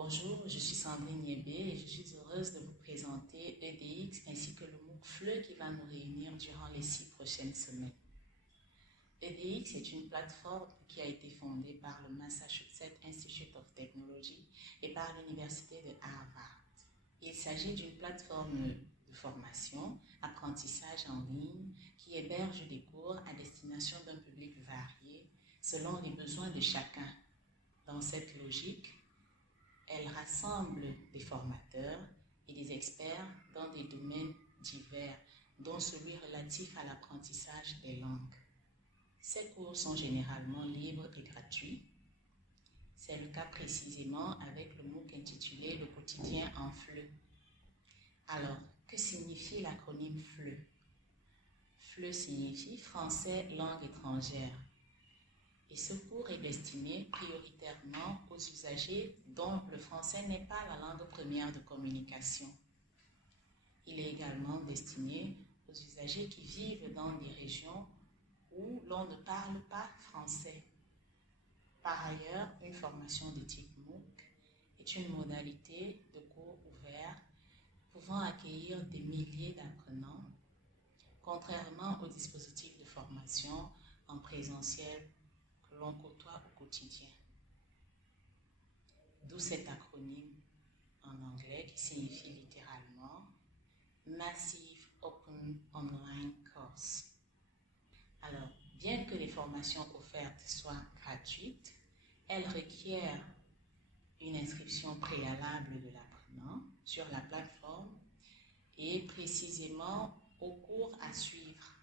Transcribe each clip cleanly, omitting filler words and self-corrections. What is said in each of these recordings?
Bonjour, je suis Sandrine Niébé et je suis heureuse de vous présenter EDX ainsi que le MOOC FLE qui va nous réunir durant les 6 prochaines semaines. EDX est une plateforme qui a été fondée par le Massachusetts Institute of Technology et par l'Université de Harvard. Il s'agit d'une plateforme de formation, apprentissage en ligne qui héberge des cours à destination d'un public varié selon les besoins de chacun. Dans cette logique, elle rassemble des formateurs et des experts dans des domaines divers, dont celui relatif à l'apprentissage des langues. Ces cours sont généralement libres et gratuits. C'est le cas précisément avec le MOOC intitulé « Le quotidien en FLE ». Alors, que signifie l'acronyme FLE? FLE signifie Français langue étrangère. Et ce cours est destiné prioritairement aux usagers dont le français n'est pas la langue première de communication. Il est également destiné aux usagers qui vivent dans des régions où l'on ne parle pas français. Par ailleurs, une formation de type MOOC est une modalité de cours ouvert pouvant accueillir des milliers d'apprenants, contrairement aux dispositifs de formation en présentiel que l'on côtoie au quotidien. D'où cet acronyme en anglais qui signifie littéralement Massive Open Online Course. Alors, bien que les formations offertes soient gratuites, elles requièrent une inscription préalable de l'apprenant sur la plateforme et précisément au cours à suivre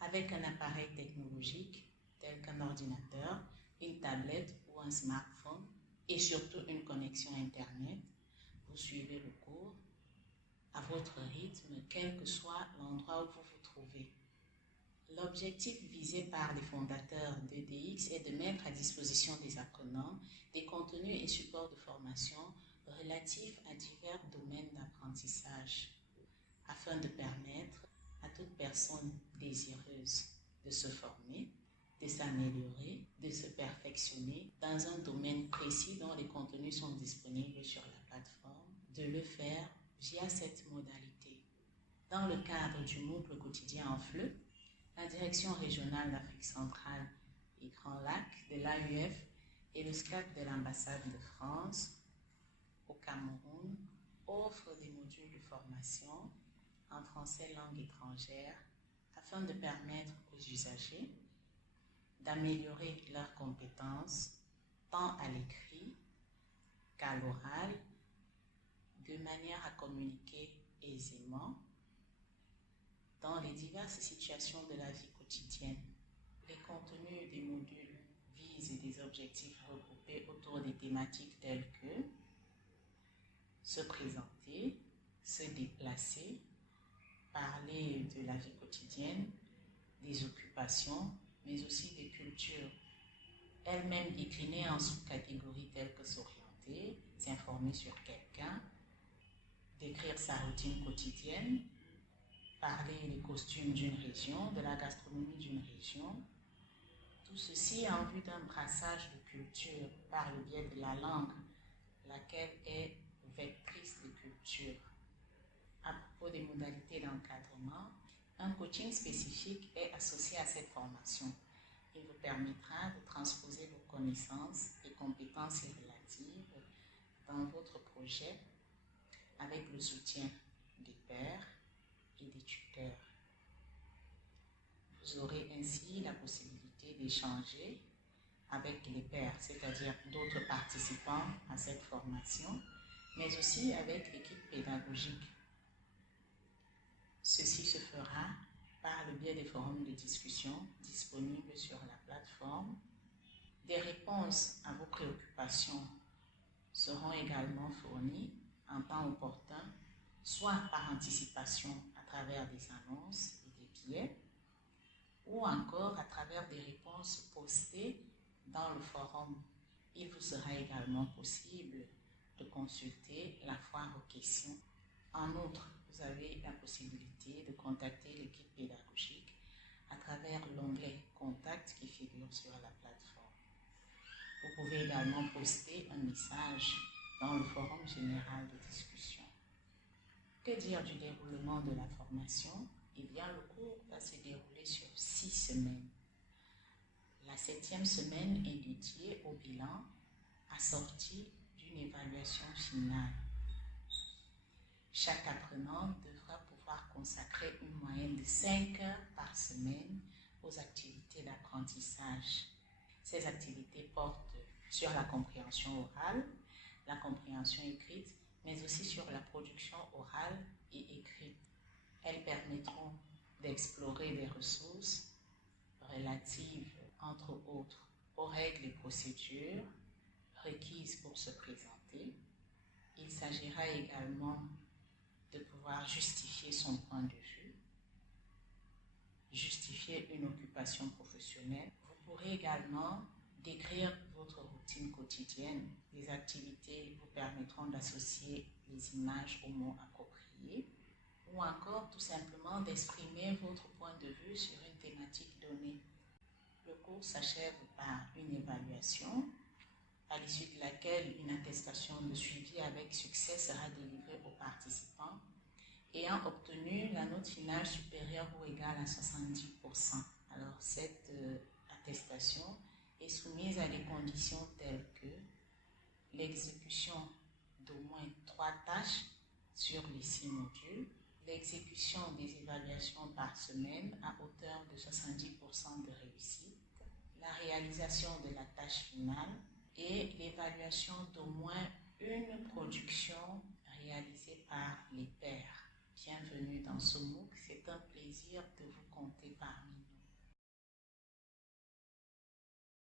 avec un appareil technologique tel qu'un ordinateur, une tablette ou un smartphone et surtout une connexion Internet. Vous suivez le cours à votre rythme, quel que soit l'endroit où vous vous trouvez. L'objectif visé par les fondateurs d'EDX est de mettre à disposition des apprenants des contenus et supports de formation relatifs à divers domaines d'apprentissage afin de permettre à toute personne désireuse de se former, de s'améliorer, de se perfectionner dans un domaine précis dont les contenus sont disponibles sur la plateforme, de le faire via cette modalité. Dans le cadre du MOOC Le quotidien en FLE, la Direction régionale d'Afrique centrale et Grand Lac de l'AUF et le SCAC de l'ambassade de France au Cameroun offrent des modules de formation en français langue étrangère afin de permettre aux usagers d'améliorer leurs compétences tant à l'écrit qu'à l'oral, de manière à communiquer aisément dans les diverses situations de la vie quotidienne. Les contenus des modules visent des objectifs regroupés autour des thématiques telles que se présenter, se déplacer, parler de la vie quotidienne, des occupations, mais aussi des cultures, elles-mêmes déclinées en sous-catégories telles que s'orienter, s'informer sur quelqu'un, décrire sa routine quotidienne, parler des costumes d'une région, de la gastronomie d'une région. Tout ceci en vue d'un brassage de culture par le biais de la langue, laquelle est vectrice de culture. À propos des modalités d'encadrement, un coaching spécifique est associé à cette formation. Il vous permettra de transposer vos connaissances et compétences relatives dans votre projet avec le soutien des pairs et des tuteurs. Vous aurez ainsi la possibilité d'échanger avec les pairs, c'est-à-dire d'autres participants à cette formation, mais aussi avec l'équipe pédagogique. Ceci se fera par le biais des forums de discussion disponibles sur la plateforme. Des réponses à vos préoccupations seront également fournies en temps opportun, soit par anticipation à travers des annonces et des billets, ou encore à travers des réponses postées dans le forum. Il vous sera également possible de consulter la foire aux questions. En outre, vous avez la possibilité de contacter l'équipe pédagogique à travers l'onglet « Contact » qui figure sur la plateforme. Vous pouvez également poster un message dans le forum général de discussion. Que dire du déroulement de la formation? Eh bien, le cours va se dérouler sur 6 semaines. La 7e semaine est dédiée au bilan assorti d'une évaluation finale. Chaque apprenant devra pouvoir consacrer une moyenne de 5 heures par semaine aux activités d'apprentissage. Ces activités portent sur la compréhension orale, la compréhension écrite, mais aussi sur la production orale et écrite. Elles permettront d'explorer des ressources relatives, entre autres, aux règles et procédures requises pour se présenter. Il s'agira également de pouvoir justifier son point de vue, justifier une occupation professionnelle. Vous pourrez également décrire votre routine quotidienne. Les activités vous permettront d'associer les images aux mots appropriés ou encore tout simplement d'exprimer votre point de vue sur une thématique donnée. Le cours s'achève par une évaluation à l'issue de laquelle une attestation de suivi avec succès sera délivrée aux participants ayant obtenu la note finale supérieure ou égale à 70%. Alors cette attestation est soumise à des conditions telles que l'exécution d'au moins 3 tâches sur les 6 modules, l'exécution des évaluations par semaine à hauteur de 70% de réussite, la réalisation de la tâche finale et l'évaluation d'au moins une production réalisée par les pairs. Bienvenue dans ce MOOC, c'est un plaisir de vous compter parmi